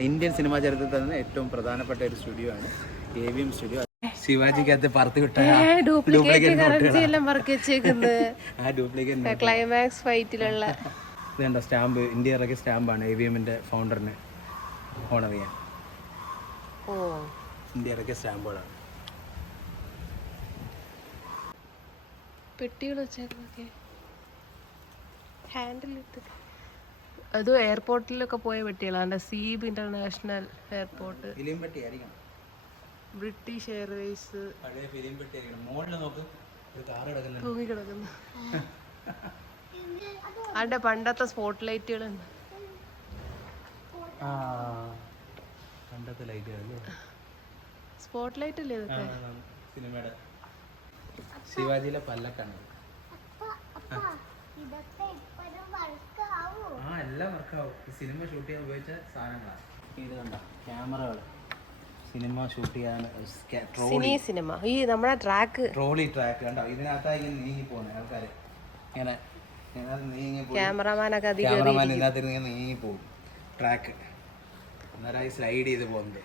Indian cinema ചരിത്രത്തിൽ തന്നെ ഏറ്റവും പ്രധാനപ്പെട്ട ഒരു സ്റ്റുഡിയോ ആണ്. എ വി എം സ്റ്റുഡിയോ ശിവാജിക്കകത്ത് പറത്തി വിട്ട ക്ലൈമാക്സ് ഫൈറ്റിലുള്ള ഇതുണ്ട സ്റ്റാമ്പ് ഇന്ത്യ ഇറക്കിയ സ്റ്റാമ്പാണ് എ വി എമ്മിന്റെ ഫൗണ്ടറിന് ഓണർ ചെയ്യാൻ ഇന്ത്യ ഇറക്കിയ സ്റ്റാമ്പുകളാണ് പെട്ടികൾ വെച്ചേക്കുന്നൊക്കെ ഹാൻഡിൽ ഇട്ട് അതും എയർപോർട്ടിലൊക്കെ പോയ പെട്ടികളാണ് Seeb international airport. Film British Airways. പഴയ ഫിലിം മുകളിൽ നോക്ക് ഒരു കാർ അതിന്റെ പണ്ടത്തെ സ്പോട്ട് ലൈറ്റുകളുണ്ട് ആ പണ്ടത്തെ ലൈറ്റ് അല്ലേ? സ്പോട്ട് ലൈറ്റ് അല്ലേ ഇതൊക്കെ സിനിമയുടെ. ശിവാജിയിലെ പല്ലക്കാണ്. ആ എല്ലാം വർക്കാവും. ഈ സിനിമ ഷൂട്ട് ചെയ്യാൻ ഉപയോഗിച്ച സാധനങ്ങളാണ്. ഇത് കണ്ട? ക്യാമറകൾ സിനിമ ഷൂട്ട് ചെയ്യാൻ സിനി സിനിമ. ഈ നമ്മുടെ ട്രാക്ക് ട്രോളി ട്രാക്ക് കണ്ടോ? ഇതിനകത്താ ഇങ്ങനെ നീങ്ങി പോകുന്നത് ആൾക്കാർ ഇങ്ങനെ ഇതിനകത്ത് നീങ്ങി പോകും ക്യാമറമാനൊക്കെ ക്യാമറമാൻ ഇതിനകത്ത് ഇങ്ങനെ നീങ്ങി പോകും. ട്രാക്ക് അന്നേരം സ്ലൈഡ് ചെയ്ത് പോകുന്നുണ്ട്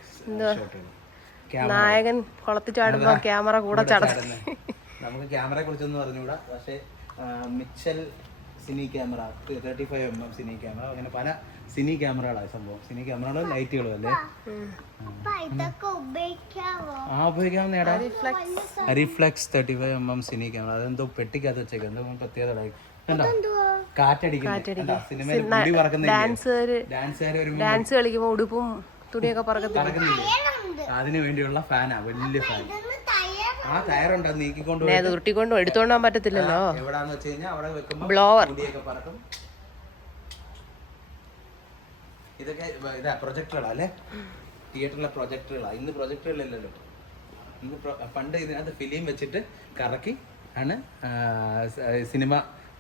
നായകൻ കുളത്തി ചാടുമ്പോ ക്യാമറ കൂടെ ചടക്കും നമുക്ക് ക്യാമറയെ കുറിച്ചൊന്നും അറിഞ്ഞുകൂടാ പക്ഷേ Mitchell cine camera thirty five M M cine camera അങ്ങനെ പല സിനി ക്യാമറകളാണ് സംഭവം. സിനി ക്യാമറകളും ലൈറ്റുകളും അല്ലേ? ആ ഉപയോഗിക്കാവുന്ന നേടാം reflex thirty five M M cine camera. അതെന്തോ പെട്ടിക്കകത്ത് വെച്ചേക്കാം എന്തോ പ്രത്യേകത ഡാൻസ് കളിക്കുമ്പോ ഉടുപ്പും തുണിയൊക്കെ പറക്കത്തില്ല? പറക്കുന്നില്ലേ? അതിന് വേണ്ടിയുള്ള ഫാനാ. വലിയ ഫാൻ. ആ ടയറുണ്ട് അത് നീക്കിക്കൊണ്ട് അത് ഉരുട്ടിക്കൊണ്ടും എടുത്തോണ്ട് പോകാൻ പറ്റത്തില്ലല്ലോ. എവിടാന്ന് വെച്ച് കഴിഞ്ഞാൽ അവിടെ വെക്കുമ്പോൾ ബ്ലോവർ മുടിയൊക്കെ പറക്കും. ഇതൊക്കെ ഇതാ പ്രൊജക്ടറുകളാ അല്ലേ? തിയേറ്ററിലെ പ്രൊജക്ടറുകളാ ഇന്ന് പ്രൊജക്ടറുകളില്ലല്ലോ ഇന്ന് പണ്ട് ഇതിനകത്ത് ഫിലിം വെച്ചിട്ട് കറക്കി ആണ് സിനിമ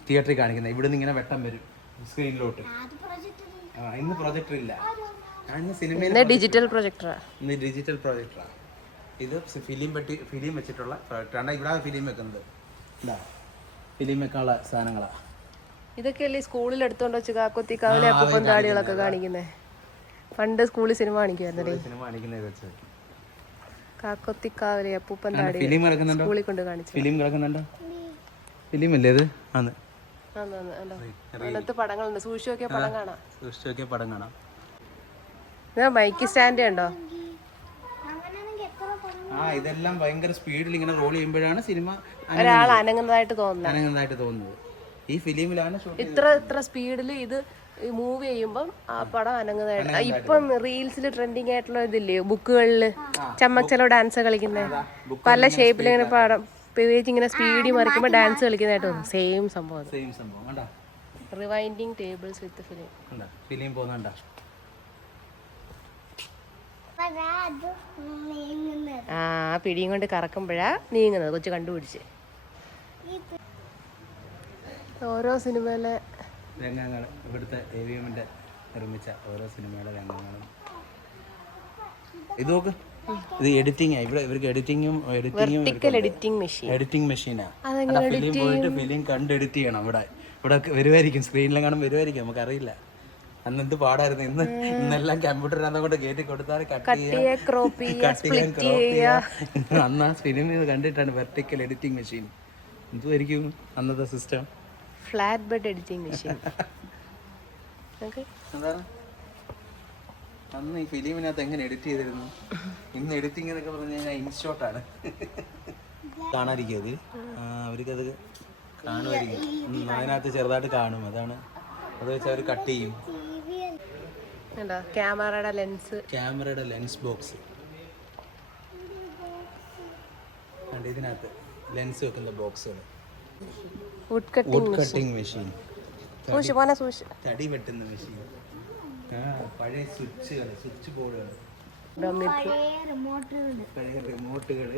തിയേറ്ററിൽ കാണിക്കുന്നത്. ഇവിടുന്ന് ഇങ്ങനെ വെട്ടം വരും സ്ക്രീനിലോട്ട് ആ ഇന്ന് പ്രൊജക്ടർ ഇല്ല. ഇന്ന് സിനിമയിൽ ഡിജിറ്റൽ പ്രൊജക്ടറാ ഇന്ന് ഡിജിറ്റൽ പ്രൊജക്ടറാണ് ഇത് ഫിലിം പെട്ടി ഫിലിം വെച്ചിട്ടുള്ള പ്രൊജക്ടറാണ് ഇവിടെ ഫിലിം വെക്കുന്നത്. ഇതാ ഫിലിം വെക്കാനുള്ള സാധനങ്ങളാണ് ഇതൊക്കെയല്ലേ സ്കൂളിൽ എടുത്തോണ്ട് വെച്ച് കാക്കൊത്തി കാവിലെ അപ്പം താടികളൊക്കെ കാണിക്കുന്നേ. പണ്ട് സ്കൂളിൽ സിനിമ കാണിക്കുമായിരുന്നേ സിനിമ കാണിക്കുന്നത് വെച്ച്. അപ്പൂപ്പൻ താടി ഫിലിം കിടക്കുന്നുണ്ടോ? സ്കൂളിൽ കൊണ്ട് കാണിച്ചു ഫിലിം കിടക്കുന്നുണ്ടോ? ഫിലിം അല്ലേ ഇത്? ആണ്. ആന്ന് ആന്ന് അല്ലോ അതിനകത്ത് പടങ്ങളുണ്ട്. സൂക്ഷിച്ചു നോക്കിയ പടം കാണാം. സൂക്ഷിച്ച് നോക്കിയ പടം കാണാം. മൈക്ക് സ്റ്റാൻഡ് ഉണ്ടോ? ആ ഇതെല്ലാം ഭയങ്കര സ്പീഡിൽ ഇങ്ങനെ റോൾ ചെയ്യുമ്പോഴാണ് സിനിമ ഒരാൾ അനങ്ങുന്നതായിട്ട് തോന്നുന്നത്. അനങ്ങുന്നതായിട്ട് തോന്നുന്നത്. ഈ ഫിലിമിലാണ് ഷൂട്ട് ഇത്ര ഇത്ര സ്പീഡിൽ ഇത് മൂവ് ചെയ്യുമ്പം ആ പടം അനങ്ങുന്നതായിട്ട് ഇപ്പം റീൽസിൽ ട്രെൻഡിങ് ആയിട്ടുള്ള ഇതില്ലേ ബുക്കുകളിൽ ചമ്മച്ചലോ ഡാൻസ് കളിക്കുന്നത് പല ഷേപ്പിൽ ഇങ്ങനെ പടം പേജ് ഇങ്ങനെ സ്പീഡിൽ മറിക്കുമ്പോൾ ഡാൻസ് കളിക്കുന്നതായിട്ട് തോന്നും സെയിം സംഭവം. സെയിം സംഭവം. കണ്ടാ? റിവൈൻഡിങ് ടേബിൾസ് വിത്ത് ഫിലിം കണ്ടാ? ഫിലിം പോകുന്നുണ്ടാ? ആ ആ പിടിയും കൊണ്ട് കറക്കുമ്പോഴാ നീങ്ങുന്നത് കൊച്ചു കണ്ടുപിടിച്ച്. ഓരോ സിനിമയിലെ രംഗങ്ങൾ ഇവിടുത്തെ എ വി നിർമ്മിച്ച ഓരോ സിനിമയുടെ രംഗങ്ങളും. ഇത് നോക്ക്. ഇത് എഡിറ്റിംഗ് ഇവിടെ ഇവർക്ക് എഡിറ്റിംഗും എഡിറ്റിംഗും വെർട്ടിക്കൽ എഡിറ്റിംഗ് മെഷീൻ എഡിറ്റിംഗ് മെഷീനാ ഫിലിം പോയിട്ട് ഫിലിം കണ്ട് എഡിറ്റ് ചെയ്യണം ഇവിടെ. ഇവിടെ വരുമായിരിക്കും സ്ക്രീനിലും കാണും വരുമായിരിക്കും നമുക്കറിയില്ല. അന്ന് എന്ത് പാടായിരുന്നു. ഇന്ന് ഇന്നെല്ലാം കമ്പ്യൂട്ടറിനകത്ത് കൊണ്ട് കയറ്റി കൊടുത്താൽ കട്ട് അന്ന് ആ ഫിലിം കണ്ടിട്ടാണ് വെർട്ടിക്കൽ എഡിറ്റിംഗ് മെഷീൻ എന്തുമായിരിക്കും അന്നത്തെ system flat bed editing machine എന്താണ് അന്ന് ഈ ഫിലിമിനകത്ത് എങ്ങനെ എഡിറ്റ് ചെയ്തിരുന്നു? ഇന്ന് എഡിറ്റിംഗ് എന്നൊക്കെ പറഞ്ഞു കഴിഞ്ഞാൽ ഇൻഷോട്ടാണ് കാണാതിരിക്കും അത് അവർക്കത് കാണുമായിരിക്കും. അതിനകത്ത് ചെറുതായിട്ട് കാണും. അതാണ്. അത് വെച്ച് അവർ കട്ട് ചെയ്യും. ഉണ്ടോ ക്യാമറയുടെ ലെൻസ്. ക്യാമറയുടെ ലെൻസ് ബോക്സ്. കണ്ട് ഇതിനകത്ത് ലെൻസ് വെക്കുന്ന ബോക്സുകൾ wood cut wood cutting machine തടി വെട്ടുന്ന മെഷീൻ ആ പഴയ സ്വിച്ചുകൾ സ്വിച്ച് ബോർഡുകൾ പഴയ റിമോട്ടുകൾ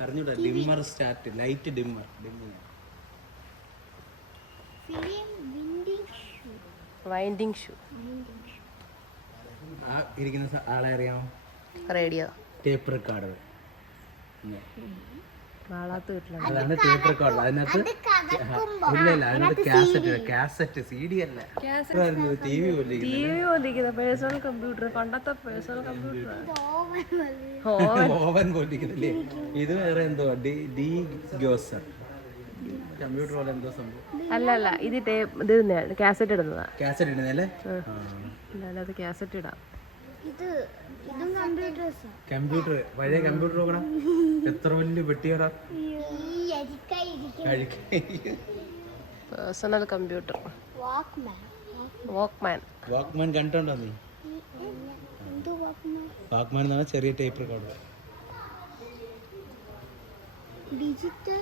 അറിഞ്ഞൂടാ? Dimmer start light dimmer dimming winding shoe ആ ഇരിക്കുന്ന ആളെ അറിയാമോ? റേഡിയോ. ടേപ്പ് റെക്കോർഡർ വീട്ടിലാണ് അതാണ് ടേപ്പ് റെക്കോർഡർ അതിനകത്ത് ഇല്ല ഇല്ല അതിനകത്ത് കാസറ്റ് കാസറ്റ് സി ഡി അല്ല. ടി വി പോലെ ടി വി പോലിരിക്കുന്ന പേഴ്സണൽ കമ്പ്യൂട്ടർ പണ്ടത്തെ പേഴ്സണൽ കമ്പ്യൂട്ടർ ഓവൻ പോലിരിക്കുന്നില്ലേ ഇത് വേറെ എന്തോ ഡി ഡി ഗോസർ കമ്പ്യൂട്ടർ പോലെ എന്തോ സംഭവം അല്ല അല്ല ഇത് ടേപ്പ് ഇത് കാസറ്റ് ഇടുന്നതാ കാസറ്റ് ഇടുന്നല്ലേ അത് കാസറ്റ് ഇടാം. ഇത് ഇതും കമ്പ്യൂട്ടേഴ്സാ കമ്പ്യൂട്ടർ പഴയ കമ്പ്യൂട്ടർ നോക്കണം എത്ര വലിയ പെട്ടിയാടാ. Personal computer walkman walkman walkman കണ്ടോണ്ടോ നീ? എന്ത് വാക്ക്മാൻ വാക്ക്മാൻ എന്നാണ് ചെറിയ ടേപ്പ് റെക്കോർഡർ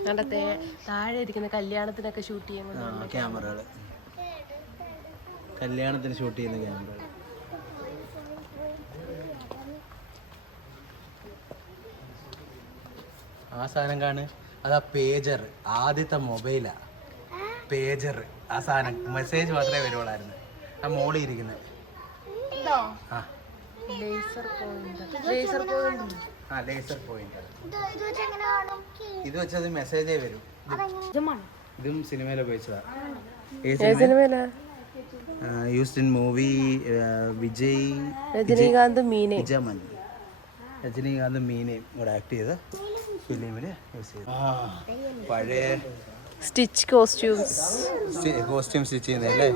കണ്ടത്തെ താഴെ ഇരിക്കുന്ന കല്യാണത്തിനൊക്കെ ഷൂട്ട് ചെയ്യുന്ന ക്യാമറകൾ കല്യാണത്തിന് ഷൂട്ട് ചെയ്യുന്ന ക്യാമറകൾ ആ സാധനം കാണ്. അതാ പേജർ ആദ്യത്തെ മൊബൈലാ പേജർ ആ സാധനം. മെസ്സേജ് മാത്രമേ വരുവുള്ളായിരുന്നു ആ മോളി ഇരിക്കുന്നത് ആ. ലേസർ പോയിന്റ് ലേസർ പോയിന്റ് ആ ലേസർ പോയിന്റ് ഇത് വെച്ചത് മെസ്സേജേ വരും. ഇതും സിനിമയിൽ ഉപയോഗിച്ചതാ. സിനിമയില used in movie Vijay Rajinikanth മീനെ. വിജമൻ രജനീകാന്ത് മീനെ കൂടെ ആക്ട് ചെയ്ത ഫിലിമിൽ യൂസ് ചെയ്തു. പഴയ സ്റ്റിച്ച് കോസ്റ്റ്യൂംസ് കോസ്റ്റ്യൂം സ്റ്റിച്ച് ചെയ്യുന്നല്ലേ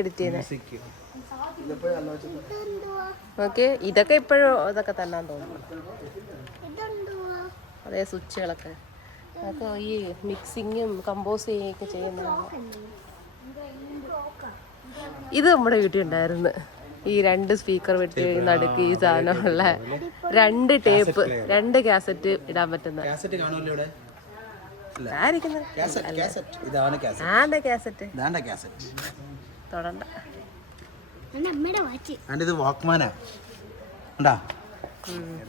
എഡിറ്റ് ചെയ്യുന്നത് ഓക്കെ ഇതൊക്കെ ഇപ്പോഴും ഇതൊക്കെ തന്നെ തോന്നുന്നു. അതേ സ്വിച്ചുകളൊക്കെ. അതൊക്കെ ഈ മിക്സിങ്ങും കമ്പോസ് ചെയ്യുകയൊക്കെ ചെയ്യുന്നതാണ്. ഇത് നമ്മുടെ വീട്ടിൽ ഉണ്ടായിരുന്നു. ഈ രണ്ട് സ്പീക്കർ വെട്ടി നടുക്ക് ഈ സാധനമുള്ള രണ്ട് ടേപ്പ് രണ്ട് കാസറ്റ് ഇടാൻ പറ്റുന്ന. കാസറ്റ് കാണുമല്ലോ ഇവിടെ ആയിരിക്കുന്നത് കാസറ്റ് കാസറ്റ് ഇതാണ് കാസറ്റ് ആന്റെ കാസറ്റ് ഇതാണ്ട കാസറ്റ് തൊടണ്ട എന്റെ അമ്മയുടെ വാച്ച് ആണ്ട് ഇത് വാക്ക്മാനാ ഉണ്ടാ പിന്നെ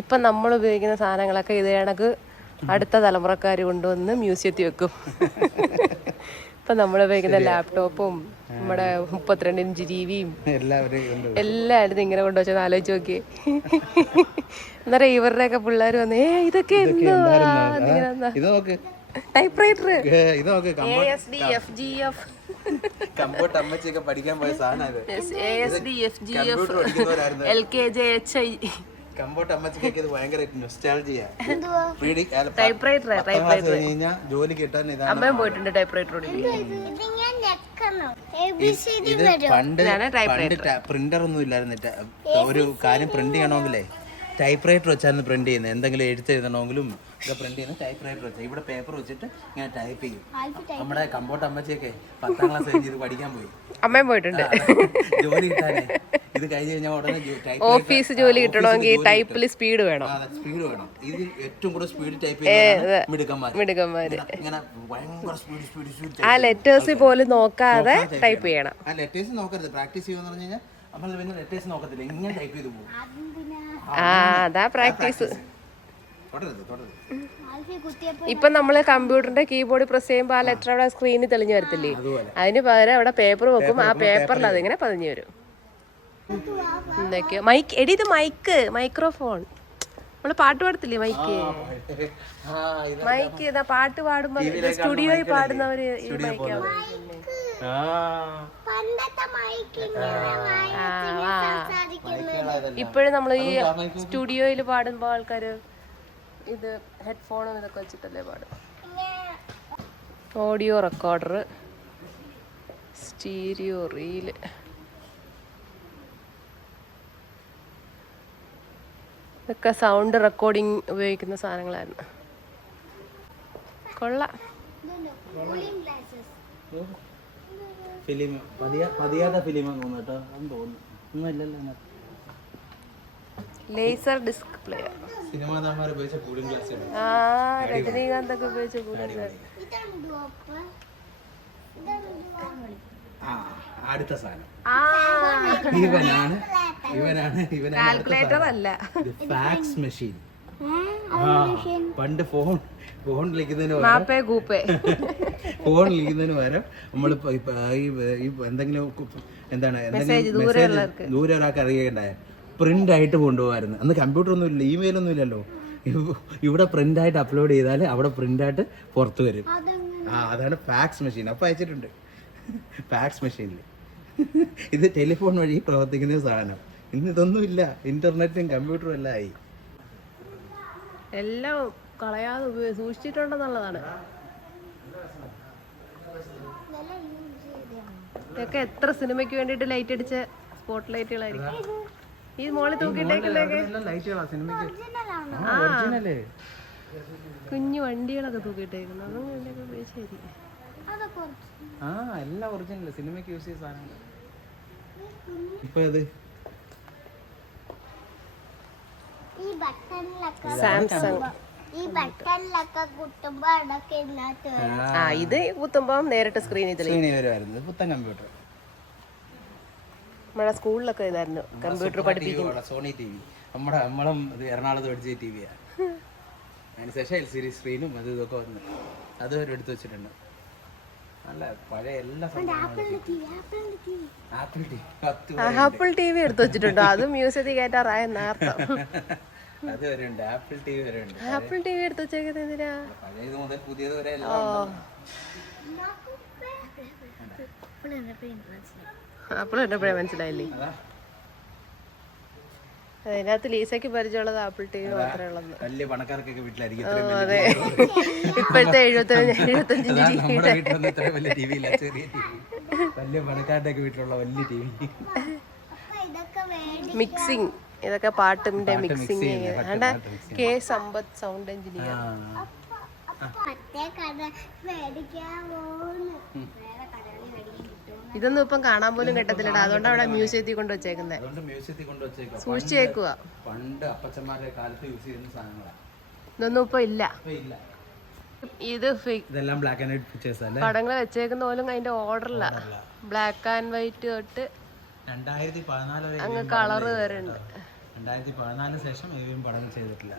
ഇപ്പം നമ്മൾ ഉപയോഗിക്കുന്ന സാധനങ്ങളൊക്കെ ഇത് കണക്ക് അടുത്ത തലമുറക്കാർ കൊണ്ടുവന്ന് മ്യൂസിയത്തിൽ വെക്കും. ഇപ്പം നമ്മൾ ഉപയോഗിക്കുന്ന ലാപ്ടോപ്പും നമ്മുടെ മുപ്പത്തിരണ്ട് ഇഞ്ച് ടി വിയും എല്ലാവരും ഇങ്ങനെ കൊണ്ടുവച്ചത് ആലോചിച്ച് നോക്കി ഇവരുടെ ഇവരുടെയൊക്കെ പിള്ളേർ വന്ന് ഏ ഇതൊക്കെ നോക്ക് ടൈപ്പ് റൈറ്റർ കമ്പോട്ട് അമ്മച്ചിയൊക്കെ പഠിക്കാൻ പോയ സാധനം ഇത് A S D F G F computer പഠിക്കുന്നവരായിരുന്നു L K J H I കമ്പോട്ട് അമ്മച്ചിക്കൊക്കെ ഇത് ഭയങ്കര ജോലി കിട്ടാൻ അമ്മയും പോയിട്ടുണ്ട് ടൈപ്പ് റൈറ്റർ ഇത്? ഞാൻ ഞെക്കണം. എ ബി സി ഡി ഇത് പണ്ട് പണ്ട് പ്രിന്റർ ഒന്നും ഇല്ലായിരുന്നു. ഒരു കാര്യം പ്രിന്റ് ചെയ്യണമെങ്കിലേ ടൈപ്പ് റൈറ്റർ വെച്ചായിരുന്നു പ്രിന്റ് ചെയ്യുന്നത്. എന്തെങ്കിലും എഴുത്ത് എഴുതണമെങ്കിലും ഇത് പ്രിന്റ് ചെയ്യുന്ന ടൈപ്പ് റൈറ്റർ വെച്ചാൽ ഇവിടെ പേപ്പർ വെച്ചിട്ട് ഇങ്ങനെ ടൈപ്പ് ചെയ്യും. നമ്മുടെ കമ്പോട്ട് അമ്മച്ചൊക്കെ പത്താം ക്ലാസ് കഴിഞ്ഞ് ഇത് പഠിക്കാൻ പോയി. അമ്മയും പോയിട്ടുണ്ട്. ജോലി കിട്ടാനേ. ഇത് കഴിഞ്ഞ് കഴിഞ്ഞാൽ ഉടനെ ടൈപ്പ് ഓഫീസ് ജോലി കിട്ടണമെങ്കിൽ ടൈപ്പിൽ സ്പീഡ് വേണം. സ്പീഡ് വേണം. ഇത് ഏറ്റവും കൂടുതൽ സ്പീഡ് ടൈപ്പ് മിടുക്കന്മാര്. ഇങ്ങനെ ഭയങ്കര സ്പീഡ് സ്പീഡ് സ്പീഡ് ആ ലെറ്റേഴ്സ് പോലും നോക്കാതെ ടൈപ്പ് ചെയ്യണം. ആ ലെറ്റേഴ്സ് നോക്കരുത്. പ്രാക്ടീസ് ചെയ്യുമെന്ന് പറഞ്ഞു കഴിഞ്ഞാൽ നമ്മൾ പിന്നെ ലെറ്റേഴ്സ് നോക്കത്തില്ല. ഇങ്ങനെ ടൈപ്പ് ചെയ്ത് പോകും. ആ അതാ പ്രാക്ടീസ് ഇപ്പൊ നമ്മൾ കമ്പ്യൂട്ടറിന്റെ കീബോർഡ് പ്രസ് ചെയ്യുമ്പോൾ ആ ലെറ്റർ അവിടെ സ്ക്രീനിൽ തെളിഞ്ഞു വരത്തില്ലേ? അതിന് പകരം അവിടെ പേപ്പർ വെക്കും ആ പേപ്പറിൽ അതിങ്ങനെ പതിഞ്ഞു വരും. എന്തൊക്കെയോ? മൈക്ക് എടി ഇത് മൈക്ക് മൈക്രോഫോൺ നമ്മൾ പാട്ട് പാടത്തില്ലേ മൈക്ക് ആ ഇത് മൈക്ക് ഇതാ പാട്ട് പാടുമ്പോ സ്റ്റുഡിയോയിൽ പാടുന്നവര് ഈ ഇപ്പോഴും നമ്മൾ ഈ സ്റ്റുഡിയോയിൽ പാടുമ്പോ ആൾക്കാര് ഇത് ഹെഡ്ഫോണും ഇതൊക്കെ വെച്ചിട്ടല്ലേ പാടും. ഓഡിയോ റെക്കോർഡർ സ്റ്റീരിയോ റീൽ ഇതൊക്കെ സൗണ്ട് റെക്കോർഡിങ് ഉപയോഗിക്കുന്ന സാധനങ്ങളായിരുന്നു. കൊള്ളാം. കൂളിംഗ് മതിയാത്ത ഫിലിം തോന്നുന്നു കേട്ടോ. അതൊന്നും തോന്നുന്നു. ഒന്നും ഇല്ലല്ലോ അതിനകത്ത് laser disc player. Cooling glass ആ രജനീകാന്ത് ഒക്കെ ഉപയോഗിച്ച? ഇതെന്തുവാ? ആ അടുത്ത സാധനം. ആ ഇവനാണ് ഇവനാണ് ഇവനാണ് കാൽക്കുലേറ്റർ അല്ല ഫാക്സ് മെഷീൻ? പണ്ട് ഫോൺ ഫോൺ വിളിക്കുന്നതിന് ഫോൺ വിളിക്കുന്നതിന് പകരം നമ്മൾ ഈ എന്തെങ്കിലും എന്താണ് എന്തെങ്കിലും മെസ്സേജ് ദൂരെ ഒരാൾക്ക് അറിയുകയുണ്ടായ. പ്രിന്റ് ആയിട്ട് കൊണ്ടുപോകാമായിരുന്നു. അന്ന് കമ്പ്യൂട്ടർ ഒന്നും ഇല്ല ഇമെയിൽ ഒന്നും ഇല്ലല്ലോ. ഇവിടെ പ്രിന്റ് ആയിട്ട് അപ്ലോഡ് ചെയ്താൽ അവിടെ പ്രിന്റ് ആയിട്ട് പുറത്ത് വരും. ആ അതാണ് ഫാക്സ് മെഷീൻ അപ്പോൾ അയച്ചിട്ടുണ്ട്. ഫാക്സ് മെഷീനിൽ ഇത് ടെലിഫോൺ വഴി പ്രവർത്തിക്കുന്ന സാധനം. ഇന്ന് ഇതൊന്നും ഇല്ല. ഇന്റർനെറ്റും കമ്പ്യൂട്ടറും എല്ലാം ആയി. എല്ലാം കളയാതെ സൂക്ഷിച്ചിട്ടുണ്ടെന്നുള്ളതാണ്. ഇതൊക്കെ എത്ര സിനിമയ്ക്ക് വേണ്ടിയിട്ട് ലൈറ്റ് അടിച്ച സ്പോട്ട് ലൈറ്റുകളായിരിക്കും ഈ ആ ഒറിജിനലേ കുഞ്ഞു വണ്ടികളൊക്കെ തൂക്കിട്ടേക്കുന്നു അതും ശരി. ആ എല്ലാം ഒറിജിനൽ സിനിമയ്ക്ക് യൂസ് ചെയ്ത സാധനങ്ങൾ ഇപ്പൊ ഇത് ഈ ബട്ടണിലൊക്കെ സാംസങ് ഈ ബട്ടണിലൊക്കെ കുത്തുമ്പോ അടക്കം ആ. ഇത് കുത്തുമ്പം നേരിട്ട് സ്ക്രീനിൽ സ്ക്രീനിൽ വരുമായിരുന്നു. പുത്തൻ കമ്പ്യൂട്ടർ നമ്മുടെ സ്കൂളിലൊക്കെ ഇതായിരുന്നു കമ്പ്യൂട്ടർ പഠിപ്പിക്കുന്നത് സോണി ടി വി നമ്മുടെ നമ്മളും ഇത് എറണാകുളത്ത് പഠിച്ച ടി വിയാണ് അതിനുശേഷം എൽ സി സ്ക്രീനും അത് ഇതൊക്കെ വന്നു അത് ഒരു എടുത്ത് വെച്ചിട്ടുണ്ട് നല്ല പഴയ എല്ലാ. ആപ്പിൾ ടി വി എടുത്തു വെച്ചിട്ടുണ്ടോ അത് മ്യൂസിയത്തിൽ കയറ്റാറായ നേർത്തം ആപ്പിൾ ടി വി എടുത്തു വെച്ചേക്കുന്നത് എന്തിനാ ഓ ആപ്പിൾ കണ്ടപ്പോഴേ മനസ്സിലായില്ലേ അതാ അതിനകത്ത് ലീസയ്ക്ക് പരിചയമുള്ളത് ആപ്പിൾ ടി വി മാത്രമേ ഉള്ളൂ വലിയ പണക്കാർക്കൊക്കെ വീട്ടിലായിരിക്കും അതെ ഇപ്പോഴത്തെ എഴുപത്തഞ്ച് എഴുപത്തഞ്ച് വലിയ പണക്കാരുടെ വീട്ടിലുള്ള വലിയ ടി വി അപ്പൊ ഇതൊക്കെ വേടി മിക്സിങ് ഇതൊക്കെ പാട്ടിന്റെ mixing mix K Sampath sound engineer അപ്പൊ മറ്റേ കട മേടിക്കാൻ പോകുന്നു വേറെ കടകളിൽ മേടിക്കാൻ കിട്ടും ഇതൊന്നും ഇപ്പം കാണാൻ പോലും കിട്ടത്തില്ലടാ. അതുകൊണ്ട് അവിടെ മ്യൂസിയത്തിൽ കൊണ്ട് വെച്ചേക്കുന്നത് അതുകൊണ്ട് മ്യൂസിയത്തിൽ കൊണ്ട് വെച്ചേക്കാം സൂക്ഷിച്ചേക്കുക പണ്ട് അപ്പച്ചന്മാരുടെ കാലത്ത് യൂസ് ചെയ്യുന്ന സാധനങ്ങളാണ് ഇതൊന്നും ഇപ്പൊ ഇല്ല. ഇല്ല. ഇത് ഇതെല്ലാം ബ്ലാക്ക് ആൻഡ് വൈറ്റ് പിക്ചേഴ്സ് അല്ലേ? പടങ്ങൾ വെച്ചേക്കുന്ന പോലും അതിന്റെ ഓർഡറില്ല ബ്ലാക്ക് ആൻഡ് വൈറ്റ് തൊട്ട് രണ്ടായിരത്തി പതിനാല് വരെ അങ്ങ് കളറ് വരെ ഉണ്ട് രണ്ടായിരത്തി പതിനാലിന് ശേഷം ഏവിയും പടം ചെയ്തിട്ടില്ല.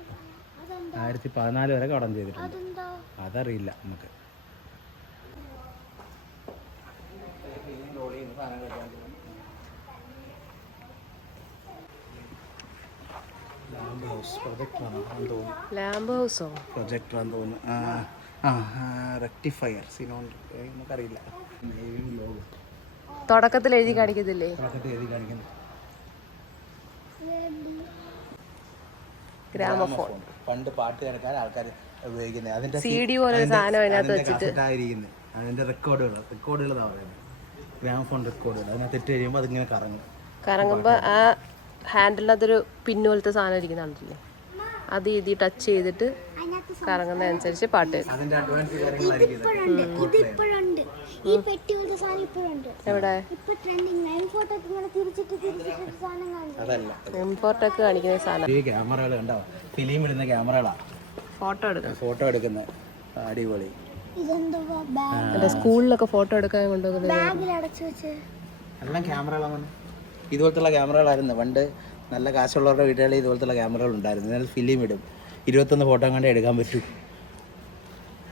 രണ്ടായിരത്തി പതിനാല് വരെ പടം ചെയ്തിട്ടുണ്ട്. അതറിയില്ല നമുക്ക്. ഹൗസോ പ്രൊജക്ടറാന്ന് തോന്നുന്നു? ആ ആ റെക്ടിഫയർ സിനോൺ നമുക്കറിയില്ല. ലോഗോ തുടക്കത്തിൽ എഴുതി കാണിക്കത്തില്ലേ? തുടക്കത്തിൽ എഴുതി കാണിക്കുന്നു. ഗ്രാമഫോൺ പണ്ട് പാട്ട് കേൾക്കാൻ ആൾക്കാർ ഉപയോഗിക്കുന്നത്. അതിന്റെ സി ഡി പോലെ സാധനം അതിനകത്ത് വെച്ചിട്ട്. അതിന്റെ റെക്കോർഡുകൾ റെക്കോർഡുകൾ എന്നാ പറയുന്നത് ഗ്രാമഫോൺ റെക്കോർഡ് അതിനകത്ത് കഴിയുമ്പോൾ അതിങ്ങനെ കറങ്ങും. കറങ്ങുമ്പോൾ ആ ഹാൻഡിലിനകത്തൊരു അതൊരു പോലത്തെ സാധനം ഇരിക്കുന്നുണ്ടല്ലേ അത് ഇത് ടച്ച് ചെയ്തിട്ട് കറങ്ങുന്നതനുസരിച്ച് പാട്ട് എവിടെ? ഇമ്പോർട്ടൊക്കെ കാണിക്കുന്ന സാധനം. ക്യാമറകൾ ഫിലിം ഇടുന്ന ക്യാമറകളാണ് ഫോട്ടോ എടുക്കണം ഫോട്ടോ എടുക്കുന്ന. അടിപൊളി. എന്റെ സ്കൂളിലൊക്കെ ഫോട്ടോ എടുക്കാൻ കൊണ്ടുപോകുന്നത് എല്ലാം ക്യാമറകളാണ് ഇതുപോലത്തുള്ള ക്യാമറകളായിരുന്നു. പണ്ട് നല്ല കാശുള്ളവരുടെ വീടുകളിൽ ഇതുപോലത്തുള്ള ക്യാമറകൾ ഉണ്ടായിരുന്നു. എന്നാൽ ഫിലിം ഇടും. ഇരുപത്തൊന്ന് ഫോട്ടോ കണ്ടേ എടുക്കാൻ പറ്റൂ.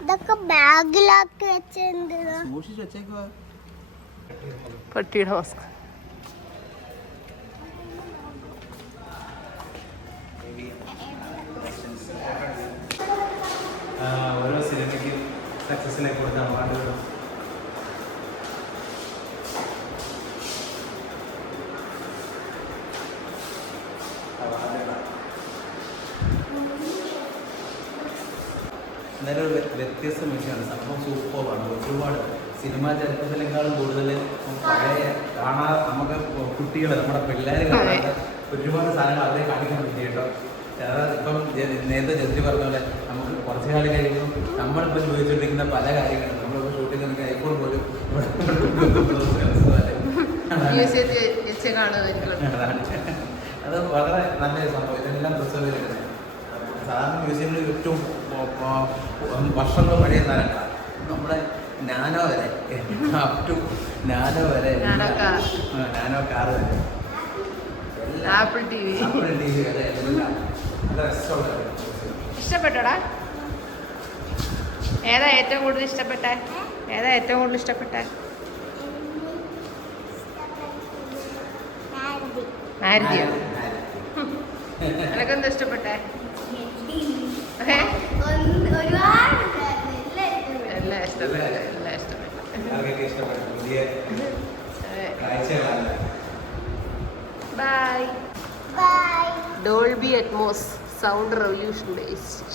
ഇതൊക്കെ ബാഗിലാക്കി വെച്ചേക്കുവാ. പട്ടിയുടെ മാസ്ക് ഓരോ സിനിമയ്ക്കും സക്സസിനെ കൊടുത്ത അവാർഡുകളും എന്നാലും ഒരു വ്യത്യസ്ത വിഷയമാണ് സംഭവം സൂപ്പറാണ്. ഒരുപാട് സിനിമാ ചരിത്രത്തിനേക്കാളും കൂടുതൽ പഴയ കാണാ നമുക്ക് കുട്ടികൾ നമ്മുടെ പിള്ളേർ കാണാൻ ഒരുപാട് സാധനങ്ങൾ അവരെ കാണിക്കാൻ പറ്റി കേട്ടോ ഇപ്പം നേരത്തെ ജസ്റ്റി പറഞ്ഞ പോലെ കുറച്ച് കാലം കഴിഞ്ഞു നമ്മളിപ്പോൾ ചോദിച്ചുകൊണ്ടിരിക്കുന്ന പല കാര്യങ്ങളും നമ്മളിപ്പോൾ ഷൂട്ടിംഗ് നിൽക്കുന്ന ഇപ്പോൾ പോലും അത് വളരെ നല്ല സംഭവം. ഇതെല്ലാം പ്രിസർവ് ചെയ്തിട്ടുണ്ട് സാധാരണ മ്യൂസിയത്തിൽ ഏറ്റവും വർഷങ്ങൾ പഴയ സാധനങ്ങളാണ് നമ്മുടെ നാനോ വരെ അപ് ടു നാനോ വരെ നാനോ കാർ. വരെ. Apple T V. Apple T V വരെ എല്ലാം. ഇഷ്ടപ്പെട്ടോടാ ഏതാ ഏറ്റവും കൂടുതൽ ഇഷ്ടപ്പെട്ട ഏതാ ഏറ്റവും കൂടുതൽ ഇഷ്ടപ്പെട്ട മാരുതി. മാരുതിയോ എനക്കെന്താ ഇഷ്ടപ്പെട്ടെ എല്ലാം എല്ലാം bye bye Dolby Atmos sound revolution based